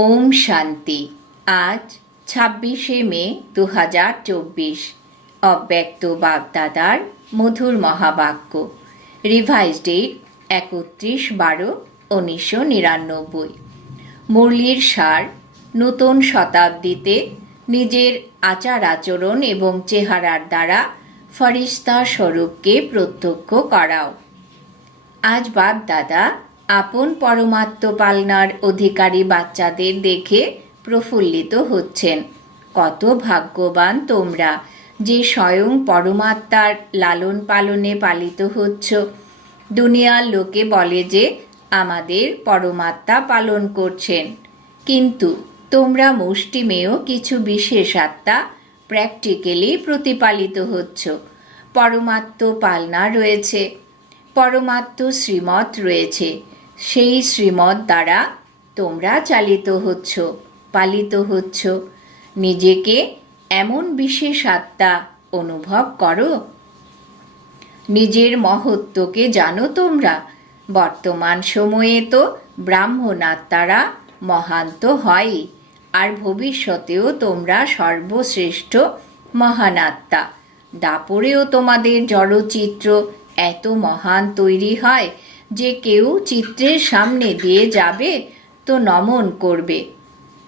ওম শান্তি। আজ ছাব্বিশে মে দু হাজার চব্বিশ। অব্যক্ত বাগদাদার মধুর মহাবাক্য। রিভাইজ ডেট একত্রিশ বারো উনিশশো নিরানব্বই। মুরলির সার নতুন শতাব্দীতে নিজের আচার আচরণ এবং চেহারার দ্বারা ফরিস্তা স্বরূপকে প্রত্যক্ষ করাও। আজ বাপ দাদা আপন পরমাত্ম পালনার অধিকারী বাচ্চাদের দেখে প্রফুল্লিত হচ্ছেন। কত ভাগ্যবান তোমরা যে স্বয়ং পরমাত্মার লালন পালনে পালিত হচ্ছ। দুনিয়ার লোকে বলে যে আমাদের পরমাত্মা পালন করছেন। কিন্তু তোমরা মুষ্টিমেয় কিছু বিশেষ আত্মা প্র্যাকটিক্যালি প্রতিপালিত হচ্ছ। পরমাত্ম পালনা রয়েছে। পরমাত্ম শ্রীমত রয়েছে। সেই শ্রীমত দ্বারা তোমরা চালিত হচ্ছ, পালিত হচ্ছ। নিজেকে এমন বিশেষ আত্মা অনুভব করো। নিজের মহত্বকে জানো তোমরা। বর্তমান সময়ে তো ব্রাহ্মণ আত্মারা মহান তো হয়ই আর ভবিষ্যতেও তোমরা সর্বশ্রেষ্ঠ মহান আত্মা দাপরেও তোমাদের জড়চিত্র এত মহান তৈরি হয় যে কেউ চিত্রের সামনে দিয়ে যাবে, তো নমন করবে।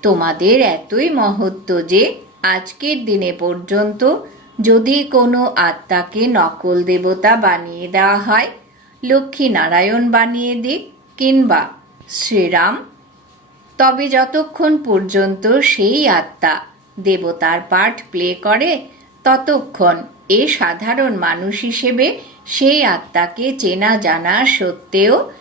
তোমাদের এতই মহত্ব যে, আজকের দিনে পর্যন্ত যদি কোনো আত্মাকে নকল দেবতা বানিয়ে দেওয়া হয়, লক্ষ্মী নারায়ণ বানিয়ে দিক কিংবা শ্রীরাম, তবে যতক্ষণ পর্যন্ত সেই আত্মা দেবতার পাঠ প্লে করে, ততক্ষণ এ সাধারণ মানুষ হিসেবে সেই আত্মাকে চেনা জানা সত্ত্বেও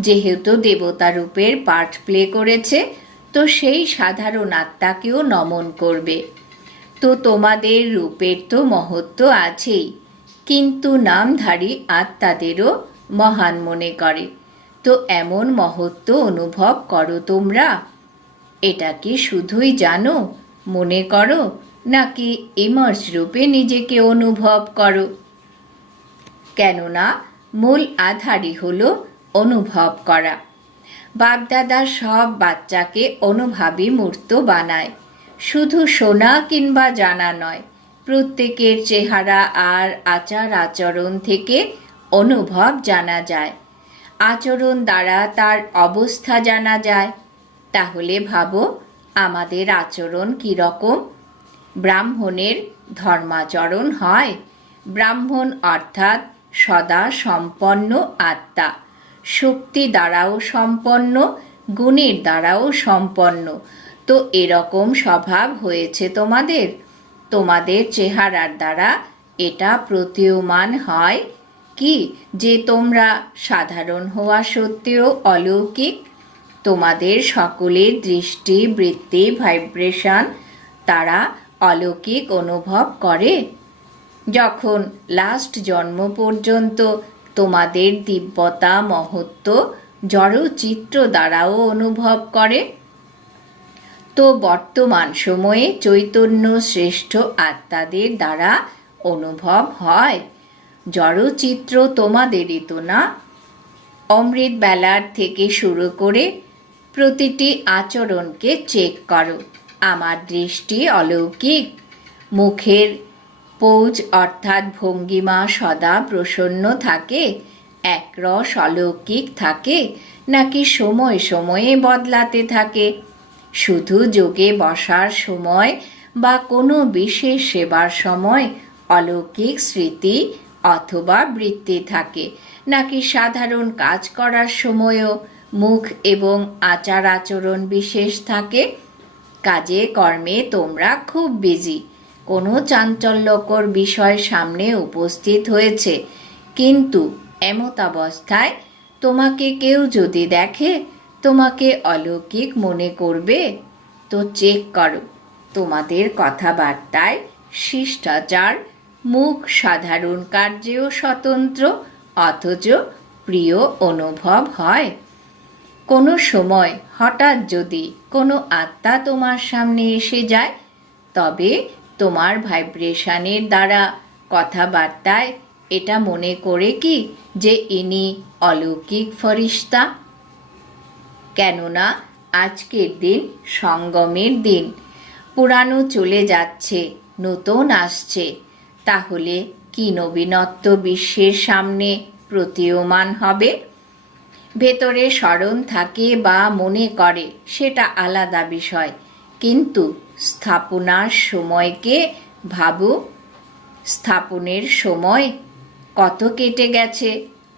যেহেতু দেবতা রূপের পাঠ প্লে করেছে, তো সেই সাধারণ আত্মাকেও নমন করবে। তো তোমাদের রূপের তো মহত্ব আছেই, কিন্তু নামধারী আত্মাদেরও মহান মনে করে। তো এমন মহত্ব অনুভব করো তোমরা। এটা কি শুধুই জানো? মনে করো? নাকি ইমার্স রূপে নিজেকে অনুভব করো? কেননা মূল আধারই হল অনুভব করা। বাপদাদা সব বাচ্চাকে অনুভাবী মূর্ত বানায়। শুধু শোনা কিংবা জানা নয়, প্রত্যেকের চেহারা আর আচার আচরণ থেকে অনুভব জানা যায়। আচরণ দ্বারা তার অবস্থা জানা যায়। তাহলে ভাবো, আমাদের আচরণ কীরকম? ব্রাহ্মণের ধর্মাচরণ হয়। ব্রাহ্মণ অর্থাৎ সদা সম্পন্ন আত্মা। শক্তি দ্বারাও সম্পন্ন, গুণের দ্বারাও সম্পন্ন। তো এরকম স্বভাব হয়েছে তোমাদের। তোমাদের চেহারার দ্বারা এটা প্রতীয়মান হয়। কি? যে তোমরা সাধারণ হওয়া সত্ত্বেও অলৌকিক, তোমাদের সকলের দৃষ্টি, বৃত্তি, ভাইব্রেশন তারা অলৌকিক অনুভব করে। যখন লাস্ট জন্ম পর্যন্ত তোমাদের দিব্যতা, মহত্ব জড়চিত্র দ্বারাও অনুভব করে, তো বর্তমান সময়ে চৈতন্য শ্রেষ্ঠ আত্মাদের দ্বারা অনুভব হয়। জড়চিত্র তোমাদেরই তো না। অমৃত বেলার থেকে শুরু করে প্রতিটি আচরণকে চেক করো। আমার দৃষ্টি অলৌকিক। মুখের পৌজ অর্থাৎ ভঙ্গিমা সদা প্রসন্ন থাকে। একরস অলৌকিক থাকে, নাকি সময় সময়ে বদলাতে থাকে। শুধু যোগে বসার সময় বা কোনো বিশেষ সেবার সময় অলৌকিক স্মৃতি অথবা বৃত্তি থাকে, নাকি সাধারণ কাজ করার সময়ও মুখ এবং আচার আচরণ বিশেষ থাকে। কাজে, কর্মে তোমরা খুব বিজি কোনো চাঞ্চল্যকর বিষয় সামনে উপস্থিত হয়েছে। কিন্তু এমতাবস্থায় তোমাকে কেউ যদি দেখে, তোমাকে অলৌকিক মনে করবে, তো চেক করো। তোমাদের কথাবার্তায় শিষ্টাচার, মুখ সাধারণ কার্যেও স্বতন্ত্র, অথচ প্রিয় অনুভব হয়। কোনো সময় হঠাৎ যদি কোনো আত্মা তোমার সামনে এসে যায়, তবে তোমার ভাইব্রেশনের দ্বারা কথাবার্তায় এটা মনে করে কি যে ইনি অলৌকিক ফরিস্তা? কেননা আজকের দিন সঙ্গমের দিন। পুরানো চলে যাচ্ছে, নতুন আসছে। তাহলে কি নবীনত্ব বিশ্বের সামনে প্রতীয়মান হবে? ভেতরে স্মরণ থাকে বা মনে করে, সেটা আলাদা বিষয়। কিন্তু স্থাপনার সময়কে ভাবো, স্থাপনের সময় কত কেটে গেছে,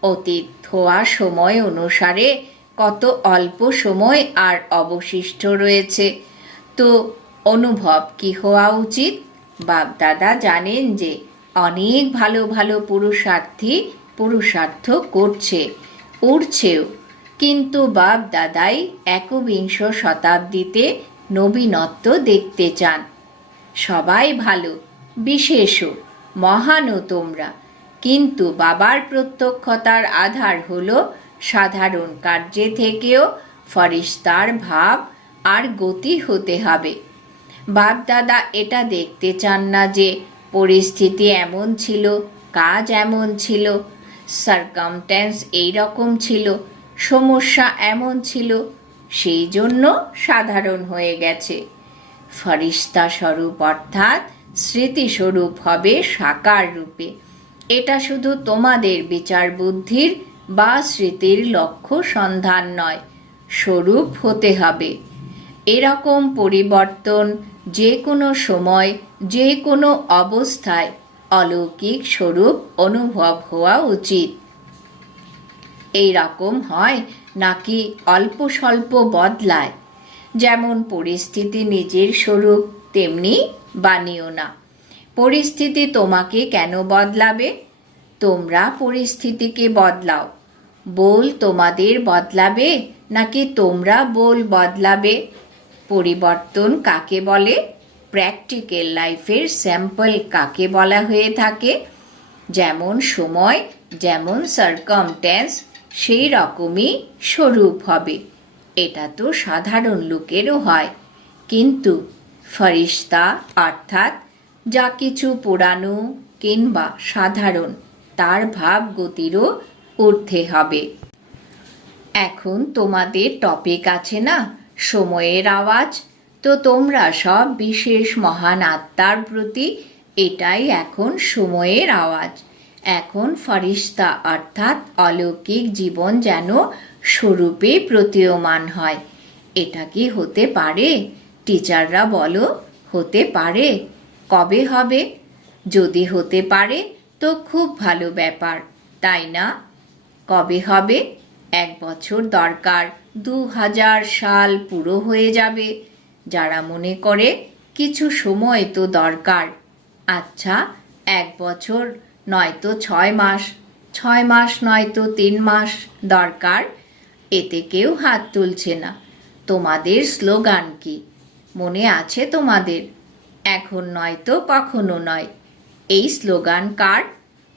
অতীত হওয়া সময় অনুসারে কত অল্প সময় আর অবশিষ্ট রয়েছে। তো অনুভব কি হওয়া উচিত? বাপদাদা জানেন যে অনেক ভালো ভালো পুরুষার্থী পুরুষার্থ করছে। উঠছেও কিন্তু বাপ দাদাই একবিংশ শতাব্দীতে নবীনত্ব দেখতে চান। সবাই ভালো, বিশেষও, মহানও তোমরা। কিন্তু বাবার প্রত্যক্ষতার আধার হল সাধারণ কার্যে থেকেও ফরিস্তার ভাব আর গতি হতে হবে। বাপ দাদা এটা দেখতে চান না যে পরিস্থিতি এমন ছিল, কাজ এমন ছিল সার্কামটেন্স এইরকম ছিল, সমস্যা এমন ছিল, সেই জন্য সাধারণ হয়ে গেছে। ফরিস্তা স্বরূপ অর্থাৎ স্মৃতিস্বরূপ হবে সাকার রূপে। এটা শুধু তোমাদের বিচার বুদ্ধির বা স্মৃতির লক্ষ্য সন্ধান নয়, স্বরূপ হতে হবে। এরকম পরিবর্তন যে কোনো সময়, যে কোনো অবস্থায় অলৌকিক স্বরূপ অনুভব হওয়া উচিত। এই রকম হয় নাকি অল্প স্বল্প বদলায়? যেমন পরিস্থিতি নিজের স্বরূপ, তেমনি বানিও না। পরিস্থিতি তোমাকে কেন বদলাবে? তোমরা পরিস্থিতিকে বদলাও। বল তোমাদের বদলাবে নাকি তোমরা বোল বদলাবে? পরিবর্তন কাকে বলে? প্র্যাকটিক্যাল লাইফের স্যাম্পল কাকে বলা হয়ে থাকে? যেমন সময়, যেমন সার্কামটেন্স সেই রকমই স্বরূপ হবে। এটা তো সাধারণ লোকেরও হয়। কিন্তু ফরিস্তা অর্থাৎ যা কিছু পুরানো কিংবা সাধারণ, তার ভাব গতিরও ঊর্ধ্বে হবে। এখন তোমাদের টপিক আছে না? সময়ের আওয়াজ। তো তোমরা সব বিশেষ মহান আত্মার প্রতি এটাই এখন সময়ের আওয়াজ। এখন ফরিস্তা অর্থাৎ অলৌকিক জীবন যেন স্বরূপে প্রতীয়মান হয়। এটা কি হতে পারে? টিচাররা বলো, হতে পারে। কবে হবে? যদি হতে পারে, তো খুব ভালো ব্যাপার, তাই না? কবে হবে? এক বছর দরকার দু হাজার সাল পুরো হয়ে যাবে। যারা মনে করে, কিছু সময় তো দরকার। আচ্ছা এক বছর নয়তো ছয় মাস ছয় মাস নয়তো তিন মাস দরকার, এতে কেউ হাত তুলছে না। তোমাদের স্লোগান কি? মনে আছে তোমাদের? এখন নয়তো কখনো নয়। এই স্লোগান কার?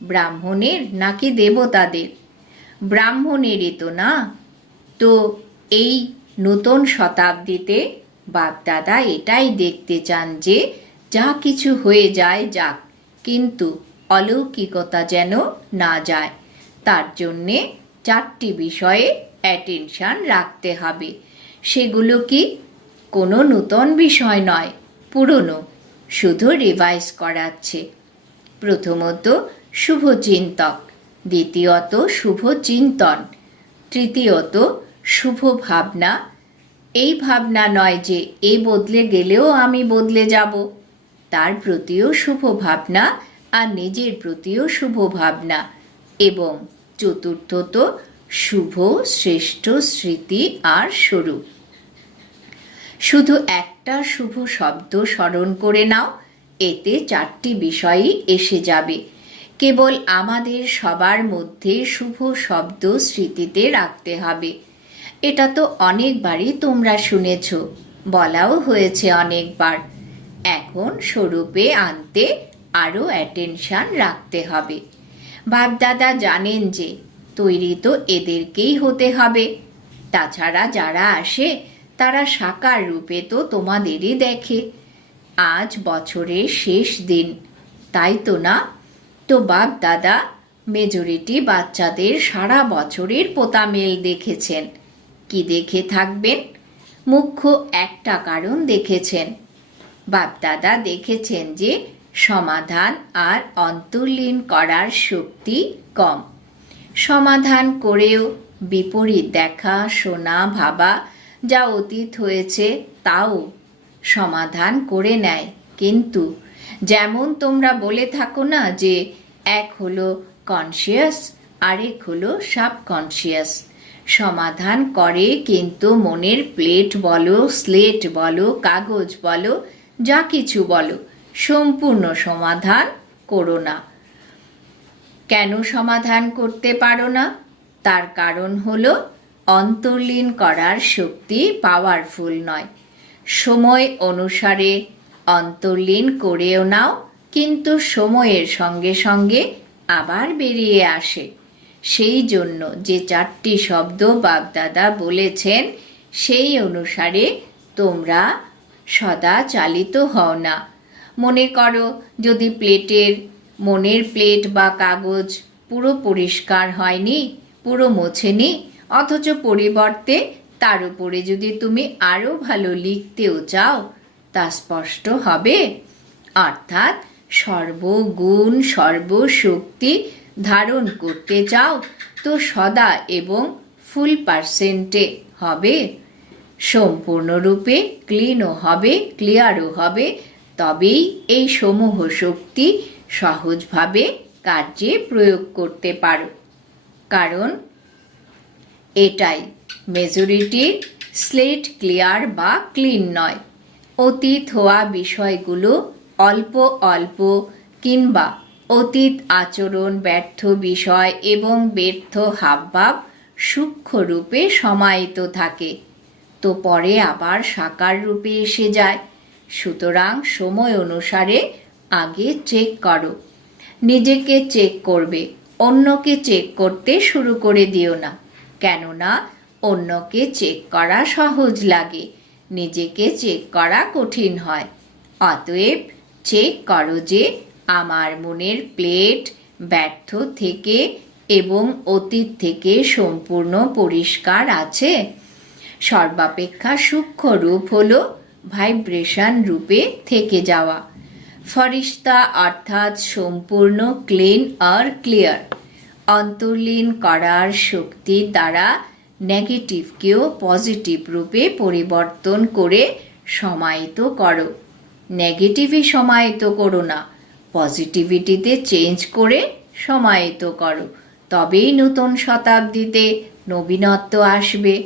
ব্রাহ্মণের নাকি দেবতাদের? ব্রাহ্মণেরই তো না। তো এই নতুন শতাব্দীতে বাপদাদা এটাই দেখতে চান যে, যা কিছু হয়ে যায় যাক, কিন্তু অলৌকিকতা যেন না যায়। তার জন্যে চারটি বিষয়ে অ্যাটেনশান রাখতে হবে। সেগুলো কি কোনো নূতন বিষয় নয়, পুরনো, শুধু রিভাইজ করাচ্ছে। প্রথমত শুভচিন্তক দ্বিতীয়ত, শুভ চিন্তন, তৃতীয়ত, শুভ ভাবনা এই ভাবনা নয় যে এ বদলে গেলেও আমি বদলে যাব। তার প্রতিও শুভ ভাবনা আর নিজের প্রতিও শুভ ভাবনা এবং চতুর্থত শুভ শ্রেষ্ঠ স্মৃতি আর স্বরূপ। শুধু একটা শুভ শব্দ স্মরণ করে নাও, এতে চারটি বিষয়ই এসে যাবে। কেবল আমাদের সবার মধ্যে শুভ শব্দ স্মৃতিতে রাখতে হবে। এটা তো অনেকবারই তোমরা শুনেছ, বলাও হয়েছে অনেকবার। এখন স্বরূপে আনতে আরও অ্যাটেনশান রাখতে হবে। বাপদাদা জানেন যে তৈরি তো এদেরকেই হতে হবে। তাছাড়া যারা আসে, তারা সাকার রূপে তো তোমাদেরই দেখে। আজ বছরের শেষ দিন, তাই তো না? তো বাপ দাদা মেজরিটি বাচ্চাদের সারা বছরের পোতামেল দেখেছেন। কি দেখে থাকবেন? মুখ্য একটা কারণ দেখেছেন। বাপদাদা দেখেছেন যে সমাধান আর অন্তর্লীন করার শক্তি কম। সমাধান করেও বিপরীত দেখা, শোনা, ভাবা যা অতীত হয়েছে তাও সমাধান করে নেয়। কিন্তু যেমন তোমরা বলে থাকো না যে এক হলো কনসিয়াস আরেক হলো সাবকনসিয়াস সমাধান করে, কিন্তু মনের প্লেট বলো, স্লেট বলো, কাগজ বলো, যা কিছু বলো, সম্পূর্ণ সমাধান করো না। কেন সমাধান করতে পারো না? তার কারণ হলো, অন্তর্লীন করার শক্তি পাওয়ারফুল নয়। সময় অনুসারে অন্তর্লীন করেও নাও, কিন্তু সময়ের সঙ্গে সঙ্গে আবার বেরিয়ে আসে। সেই জন্য যে চারটি শব্দ বাগদাদা বলেছেন, সেই অনুসারে তোমরা সদা চালিত হও না। মনে করো, যদি প্লেটের, মনের প্লেট বা কাগজ পুরো পরিষ্কার হয়নি, পুরো মোছেনি, অথচ পরিবর্তে তার উপরে যদি তুমি আরও ভালো লিখতেও চাও, তা স্পষ্ট হবে। অর্থাৎ সর্বগুণ, সর্বশক্তি ধারণ করতে চাও, তো সদা এবং ফুল পার্সেন্টে হবে। সম্পূর্ণরূপে ক্লিনও হবে, ক্লিয়ারও হবে, তবেই এই সমূহ শক্তি সহজভাবে কার্যে প্রয়োগ করতে পারো। কারণ এটাই মেজরিটির স্লেট ক্লিয়ার বা ক্লিন নয়। অতীত হওয়া বিষয়গুলো অল্প অল্প কিংবা অতীত আচরণ, ব্যর্থ বিষয় এবং ব্যর্থ হাবভাব সূক্ষ্ম রূপে সমাহিত থাকে। তো পরে আবার সাকার রূপে এসে যায়। সুতরাং সময় অনুসারে আগে চেক করো। নিজেকে চেক করবে, অন্যকে চেক করতে শুরু করে দিও না। কেননা অন্যকে চেক করা সহজ লাগে, নিজেকে চেক করা কঠিন হয়। অতএব চেক করো যে আমার মনের প্লেট ব্যর্থ থেকে এবং অতীত থেকে সম্পূর্ণ পরিষ্কার আছে। সর্বাপেক্ষা সূক্ষ্ম রূপ হল ভাইব্রেশন রূপে থেকে যাওয়া। ফরিস্তা অর্থাৎ সম্পূর্ণ ক্লিন আর ক্লিয়ার। অন্তর্লীন করার শক্তি দ্বারা নেগেটিভকেও পজিটিভ রূপে পরিবর্তন করে সমাহিত করো। নেগেটিভে সমাহিত করো না। পজিটিভিটিতে চেঞ্জ করে সমাহিত করো। তবেই নতুন শতাব্দীতে নবীনত্ব আসবে।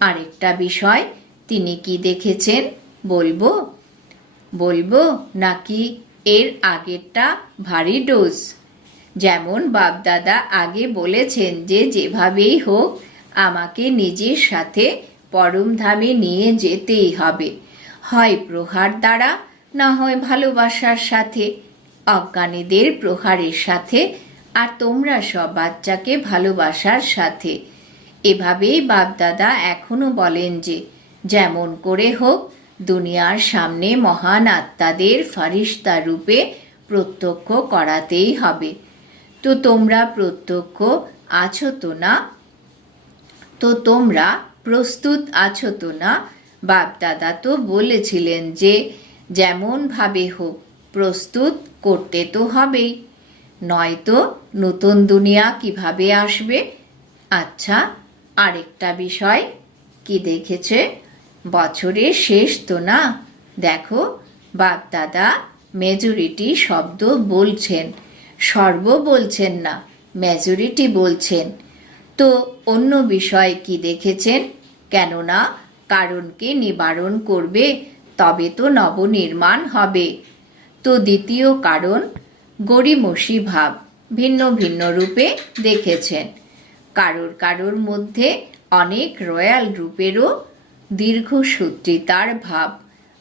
আরেকটা বিষয়, তিনি কি দেখেছেন? বলব? বলব নাকি এর আগেরটা ভারী ডোজ? যেমন বাপদাদা আগে বলেছেন যে, যেভাবেই হোক, আমাকে নিজের সাথে পরমধামে নিয়ে যেতেই হবে। হয় প্রহার দ্বারা, না হয় ভালোবাসার সাথে। অজ্ঞানীদের প্রহারের সাথে আর তোমরা সব বাচ্চাকে ভালোবাসার সাথে। এভাবেই বাপদাদা এখনও বলেন যে, যেমন করে হোক, দুনিয়ার সামনে মহান আত্মাদের ফারিস্তা রূপে প্রত্যক্ষ করাতেই হবে। তো তোমরা প্রত্যক্ষ আছো তো না? তো তোমরা প্রস্তুত আছো তো না? বাপদাদা তো বলেছিলেন যে, যেমনভাবে হোক প্রস্তুত করতে তো হবেই নয়তো নতুন দুনিয়া কীভাবে আসবে? আচ্ছা আরেকটা বিষয়। কি দেখেছে? বছরের শেষ তো না? দেখো, বাপদাদা মেজরিটি শব্দ বলছেন। সর্ব বলছেন না, মেজরিটি বলছেন। তো অন্য বিষয় কি দেখেছেন? কেননা কারণকে নিবারণ করবে, তবে তো নবনির্মাণ হবে। তো দ্বিতীয় কারণ গরিমসি ভাব ভিন্ন ভিন্ন রূপে দেখেছেন। কারোর কারোর মধ্যে অনেক রয়্যাল রূপেরও দীর্ঘসূত্রিতার ভাব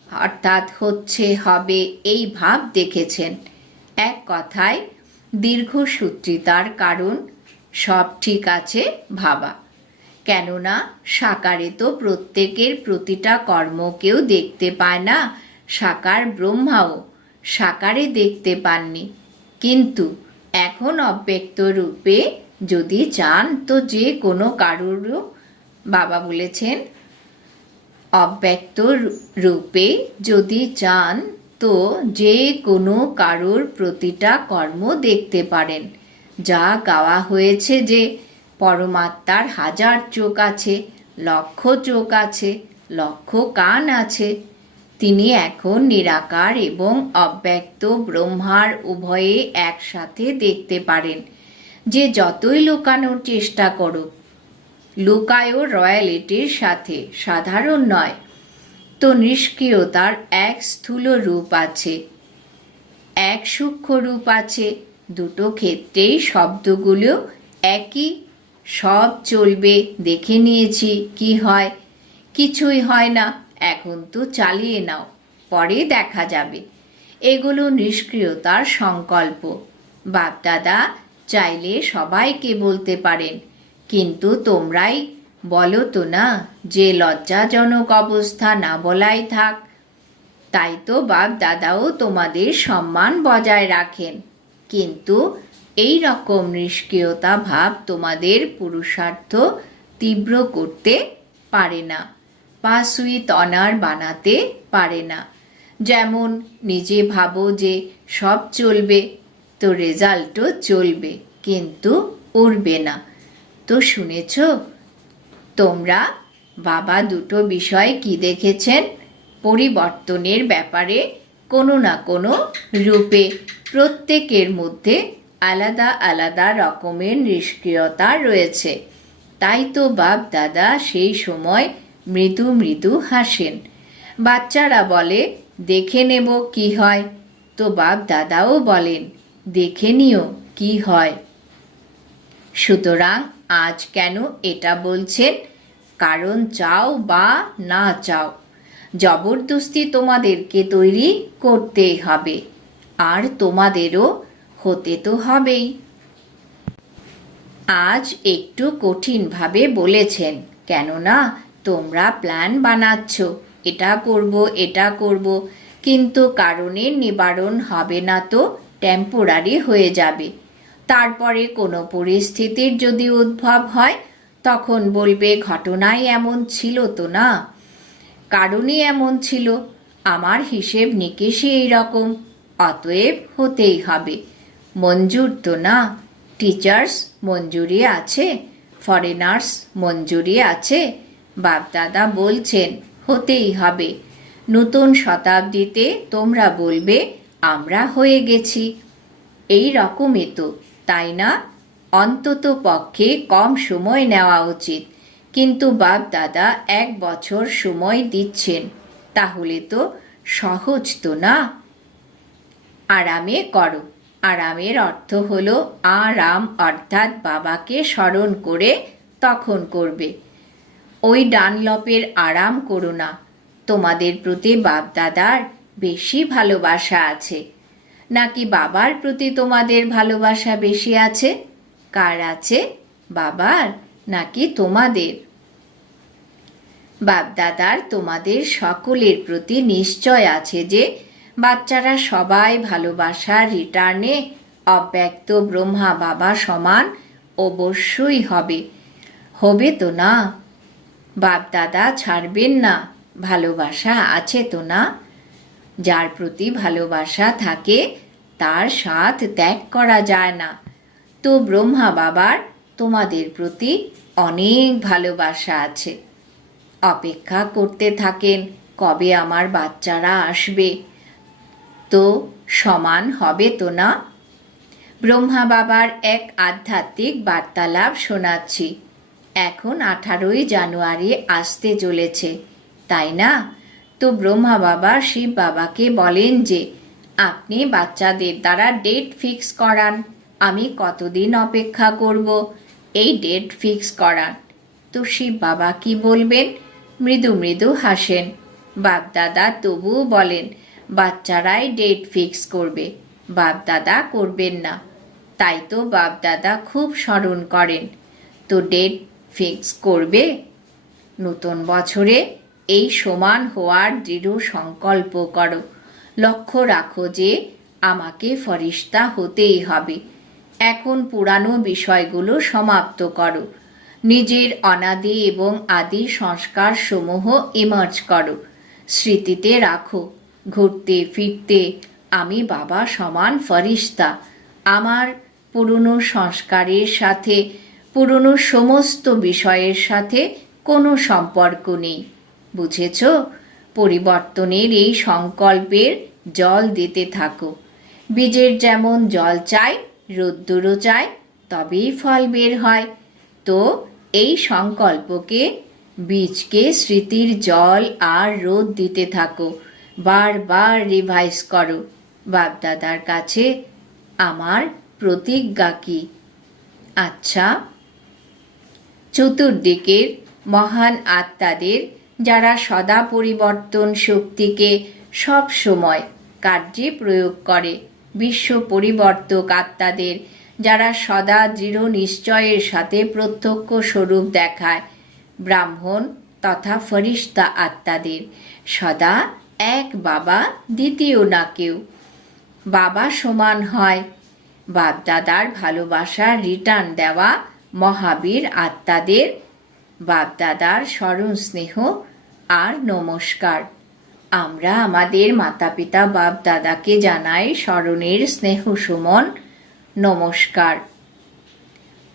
অর্থাৎ হচ্ছে, হবে এই ভাব দেখেছেন। এক কথায় দীর্ঘসূত্রিতার কারণ সব ঠিক আছে ভাবা। কেননা, সাকারে তো প্রত্যেকের প্রতিটা কর্মকেও দেখতে পায় না, সাকার ব্রহ্মাও। সাকারে দেখতে পাননি। কিন্তু এখন অব্যক্ত রূপে যদি চান তো যে কোনো কারোরও, বাবা বলেছেন অব্যক্ত রূপে যদি চান তো যে কোনো কারুর প্রতিটা কর্ম দেখতে পারেন। যা গাওয়া হয়েছে যে পরমাত্মার হাজার চোখ আছে, লক্ষ চোখ আছে, লক্ষ কান আছে তিনি এখন নিরাকার এবং অব্যক্ত ব্রহ্মার উভয়ে একসাথে দেখতে পারেন। যে যতই লুকানোর চেষ্টা করুক লুকায়ও রয়্যালিটির সাথে সাধারণ নয়, তো নিষ্ক্রিয়তার এক স্থূল রূপ আছে। এক সূক্ষ্ম রূপ আছে। দুটো ক্ষেত্রেই শব্দগুলো একই। সব চলবে, দেখে নিয়েছি কি হয়, কিছুই হয় না। এখন তো চালিয়ে নাও, পরে দেখা যাবে। এগুলো নিষ্ক্রিয়তার সংকল্প। বাপদাদা চাইলে সবাইকে বলতে পারেন, কিন্তু তোমরাই বলো তো না যে লজ্জাজনক অবস্থা না বলাই থাক। তাই তো বাপ দাদাও তোমাদের সম্মান বজায় রাখেন। কিন্তু এই রকম নিষ্ক্রিয়তা ভাব তোমাদের পুরুষার্থ তীব্র করতে পারে না। সুইট অনার বানাতে পারে না। যেমন, নিজে ভাবো যে সব চলবে, তো রেজাল্টও চলবে, কিন্তু উড়বে না। তো শুনেছ? তোমরা বাবা দুটো বিষয় কি দেখেছেন? পরিবর্তনের ব্যাপারে কোনো না কোনো রূপে প্রত্যেকের মধ্যে আলাদা আলাদা রকমের নিষ্ক্রিয়তা রয়েছে। তাই তো বাপ দাদা সেই সময় মৃদু মৃদু হাসেন। বাচ্চারা বলে, দেখে নেব কি হয়। তো বাপ দাদাও বলেন, দেখে নিও কি হয়। সুতরাং আজ কেন এটা বলছেন? কারণ চাও বা না চাও, জবরদস্তি তোমাদেরকে তৈরি করতেই হবে, আর তোমাদেরও হতে তো হবেই। আজ একটু কঠিনভাবে বলেছেন, কেননা তোমরা প্ল্যান বানাচ্ছ। এটা করব এটা করব। কিন্তু কারণের নিবারণ হবে না তো টেম্পোরারি হয়ে যাবে। তারপরে কোনো পরিস্থিতির যদি উদ্ভব হয়, তখন বলবে, ঘটনাই এমন ছিল তো না। কারণই এমন ছিল। আমার হিসেব নিকেশই এই রকম। অতএব হতেই হবে। মঞ্জুর তো না। টিচার্স মঞ্জুরি আছে। ফরেনার্স মঞ্জুরি আছে। বাপদাদা বলছেন, হতেই হবে। নতুন শতাব্দীতে তোমরা বলবে, আমরা হয়ে গেছি। এই রকমই তো, তাই না? অন্তত পক্ষে কম সময় নেওয়া উচিত। কিন্তু বাপ দাদা এক বছর সময় দিচ্ছেন, তাহলে তো সহজ তো না? আরামে করো। আরামের অর্থ হলো আরাম, অর্থাৎ বাবাকে স্মরণ করে তখন করবে। ওই ডানলপের আরাম করো না। তোমাদের প্রতি বাপদাদার বেশি ভালোবাসা আছে। নাকি বাবার প্রতি তোমাদের ভালোবাসা বেশি আছে? কার আছে? বাবার? নাকি তোমাদের? বাপদাদার তোমাদের সকলের প্রতি নিশ্চয় আছে যে, বাচ্চারা সবাই ভালোবাসার রিটার্নে অব্যক্ত ব্রহ্মা বাবা সমান অবশ্যই হবে। হবে তো না? বাপদাদা ছাড়বেন না, ভালোবাসা আছে তো না? যার প্রতি ভালোবাসা থাকে, তার সাথ ত্যাগ করা যায় না। তো ব্রহ্মা বাবার, তোমাদের প্রতি অনেক ভালোবাসা আছে। অপেক্ষা করতে থাকেন, কবে আমার বাচ্চারা আসবে? তো সমান হবে তো না? ব্রহ্মা বাবার এক আধ্যাত্মিক বার্তালাপ শোনাচ্ছি। এখন আঠারোই জানুয়ারি আসতে চলেছে, তাই না? তো ব্রহ্মা বাবা শিব বাবাকে বলেন যে, আপনি বাচ্চাদের দ্বারা ডেট ফিক্স করান। আমি কতদিন অপেক্ষা করব? এই ডেট ফিক্স করান। তো শিব বাবা কি বলবেন? মৃদু মৃদু হাসেন। বাপদাদা তবুও বলেন, বাচ্চারাই ডেট ফিক্স করবে। বাপদাদা করবেন না। তাই তো বাপদাদা খুব স্মরণ করেন। তো ডেট ফিক্স করবে নতুন বছরে। এই সমান হওয়ার দৃঢ় সংকল্প করো। লক্ষ্য রাখো যে আমাকে ফরিস্তা হতেই হবে। এখন পুরানো বিষয়গুলো সমাপ্ত করো। নিজের অনাদি এবং আদি সংস্কার সমূহ ইমার্জ করো। স্মৃতিতে রাখো, ঘুরতে ফিরতে আমি বাবা সমান ফরিস্তা। আমার পুরনো সংস্কারের সাথে পুরনো সমস্ত বিষয়ের সাথে কোনো সম্পর্ক নেই। বুঝেছ? পরিবর্তনের এই সংকল্পের জল দিতে থাকো। বীজের যেমন জল চাই, রোদ্দুরও চাই, তবেই ফল বের হয়। তো এই সংকল্পকে, বীজকে স্মৃতির জল আর রোদ দিতে থাকো। বারবার রিভাইজ করো। বাপদাদার কাছে আমার প্রতিজ্ঞা কি? আচ্ছা চতুর্দিকের মহান আত্মাদের, যারা সদা পরিবর্তন শক্তিকে সব সময় কার্যে প্রয়োগ করে, বিশ্ব পরিবর্তক আত্মাদের, যারা সদা দৃঢ় নিশ্চয়ের সাথে প্রত্যক্ষ স্বরূপ দেখায়, ব্রাহ্মণ তথা ফরিস্তা আত্মাদের, সদা এক বাবা, দ্বিতীয় না কেউ। বাবা সমান হয়। বাপদাদার ভালোবাসার রিটার্ন দেওয়া মহাবীর আত্মাদের বাপদাদার স্মরণ স্নেহ আর নমস্কার। আমরা আমাদের মাতা পিতা বাপ দাদাকে জানাই স্মরণের স্নেহ সুমন, নমস্কার।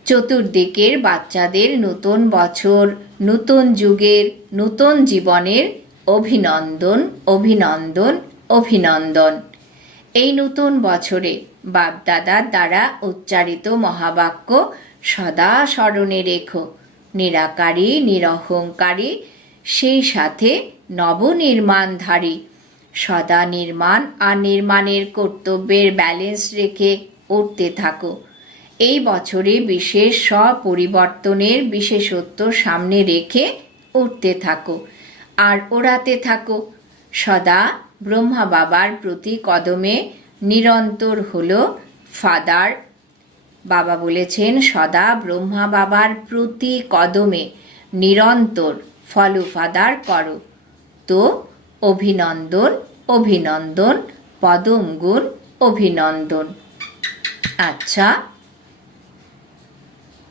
চতুর্দিকের বাচ্চাদের নতুন বছর, নতুন যুগের, নতুন জীবনের অভিনন্দন অভিনন্দন অভিনন্দন। এই নতুন বছরে বাপদাদার দ্বারা উচ্চারিত মহাবাক্য সদা স্মরণে রেখো। নিরাকারী, নিরহংকারী, সেই সাথে নবনির্মাণধারী। সদা নির্মাণ আর নির্মাণের কর্তব্যের ব্যালেন্স রেখে উঠতে থাকো। এই বছরে বিশেষ স্বপরিবর্তনের বিশেষত্ব সামনে রেখে উঠতে থাকো আর ওড়াতে থাকো। সদা ব্রহ্মা বাবার প্রতি কদমে নিরন্তর হলো ফাদার বাবা বলেছেন, সদা ব্রহ্মা বাবার প্রতি কদমে নিরন্তর ফলো ফাদার করো। তো অভিনন্দন অভিনন্দন পদম গুণ অভিনন্দন। আচ্ছা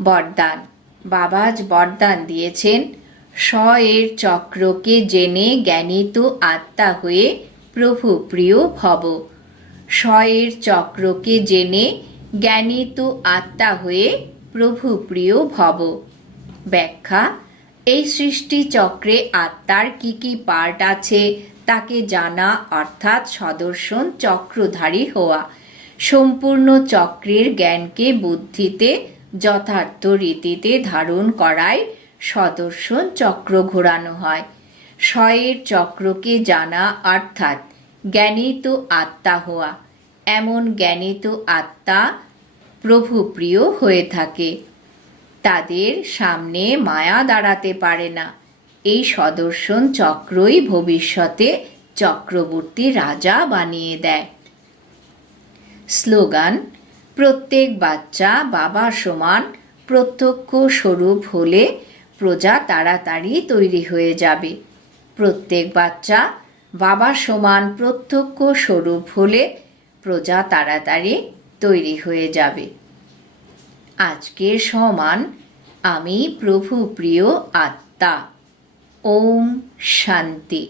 বরদান। বাবাজ বরদান দিয়েছেন। স এর চক্রকে জেনে জ্ঞানিত আত্মা হয়ে প্রভু প্রিয় ভব। স এর চক্রকে জেনে জ্ঞানিত আত্মা হয়ে প্রভু প্রিয় ভব। ব্যাখ্যা, এই সৃষ্টি চক্রে আত্মার কি কি পার্ট আছে তাকে জানা অর্থাৎ সদর্শন চক্রধারী হওয়া। সম্পূর্ণ চক্রের জ্ঞানকে বুদ্ধিতে যথার্থ রীতিতে ধারণ করায় সদর্শন চক্র ঘোরানো হয়। স্বয়ের চক্রকে জানা অর্থাৎ জ্ঞানিত আত্মা হওয়া। এমন জ্ঞানিত আত্মা প্রভুপ্রিয় হয়ে থাকে। তাদের সামনে মায়া দাঁড়াতে পারে না। এই সদর্শন চক্রই ভবিষ্যতে চক্রবর্তী রাজা বানিয়ে দেয়। স্লোগান, প্রত্যেক বাচ্চা বাবা সমান, প্রত্যক্ষ স্বরূপ হলে প্রজা তাড়াতাড়ি তৈরি হয়ে যাবে। প্রত্যেক বাচ্চা বাবা সমান প্রত্যক্ষ স্বরূপ হলে প্রজা তাড়াতাড়ি তৈরি হয়ে যাবে। আজকের সমান আমি প্রভু প্রিয় আত্মা। ওম শান্তি।